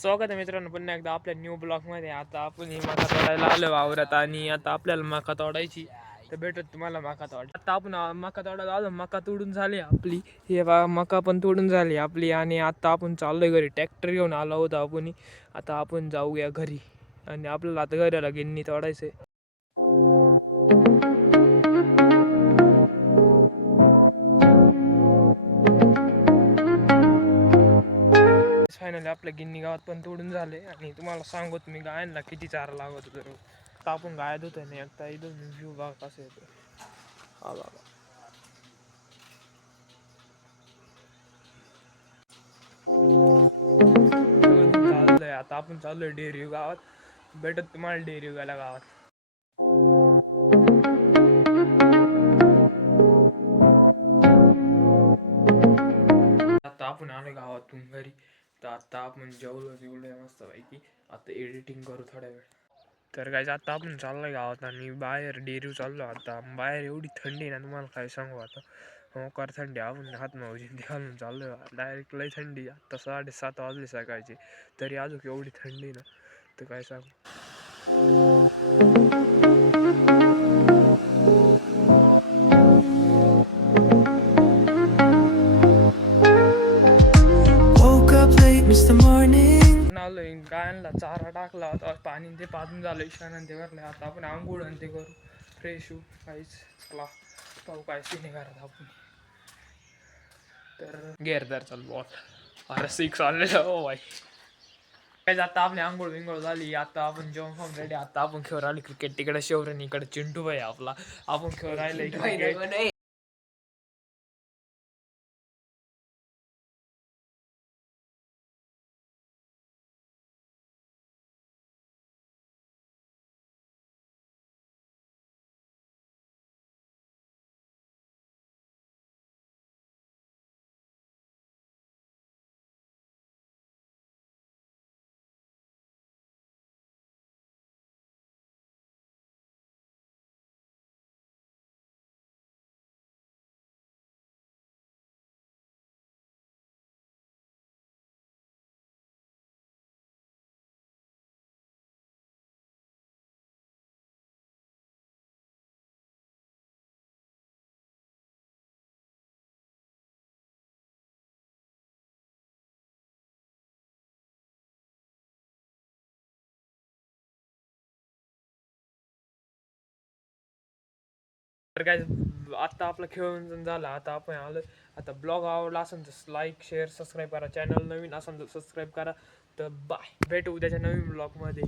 स्वागत आहे मित्रांनो पुन्हा एकदा आपल्या न्यू ब्लॉगमध्ये. आता आपण ही मका तोडायला आलो वावरात आणि आता आपल्याला मका तोडायची तर भेटत तुम्हाला मका तोड. आता आपण मका तोडायला आलो, मका तोडून झाली आपली. हे बघा मका पण तोडून झाली आपली आणि आता आपण चाललोय घरी. ट्रॅक्टर घेऊन आलो होतो आपण. आता आपण जाऊया घरी आणि आपल्याला आता घराला गिन्नी तोडायचंय. फायनली आपल्या गिन्नी गावात पण तोडून झाले आणि तुम्हाला सांगू मी गायांना किती चारा लागत होतो. आता आपण गाय धुतोय नाही एकदा इथून व्ह्यू बघा कसं येतो. हा बघा चाललंय. आता आपण चाललोय डेअरी गावात. भेटत तुम्हाला डेअरी गायला गावात. आता आपण आलो गावातून घरी. तर आता आपण जेवलो मस्त पैकी. आता एडिटिंग करू थोड्या वेळ. तर काय आता आपण चाललोय गावात आणि बाहेर डेअरी चाललो. आता बाहेर एवढी थंडी ना तुम्हाला काय सांगू. आता मोकार थंडी. आपण हात मावजिंदी घालून चाललोय. डायरेक्ट लई थंडी. आता 7:30 वाजले सकाळचे तरी अजून एवढी थंडी ना तर काय सांगू. आलोय गायांना चारा टाकला होता, पाणी ते पाजून झालं. इशान ते भरले. आता आपण आंघोळ आणि ते करू फ्रेश होऊ. काहीच चला पाहू काय सीने करत आपण. तर गेरदार चाल बॉल अरे 6 आलेलं हो भाई. काय आता आपली आंघोळ विंघोळ झाली. आता आपण जेवण खाऊन रेडी. आता आपण खेळ राहिलो क्रिकेट. तिकडे शेवरण इकडे चिंटू भाई आपला. आपण खेळ राहिलोय क्रिकेट. तर काय आता आपला खेळून झाला. आता आपण आलो. आता ब्लॉग आवडला असेल तर लाईक शेअर सबस्क्राईब करा. चॅनल नवीन असेल तर सबस्क्राईब करा. तर बाय, भेटू उद्याच्या नवीन ब्लॉगमध्ये.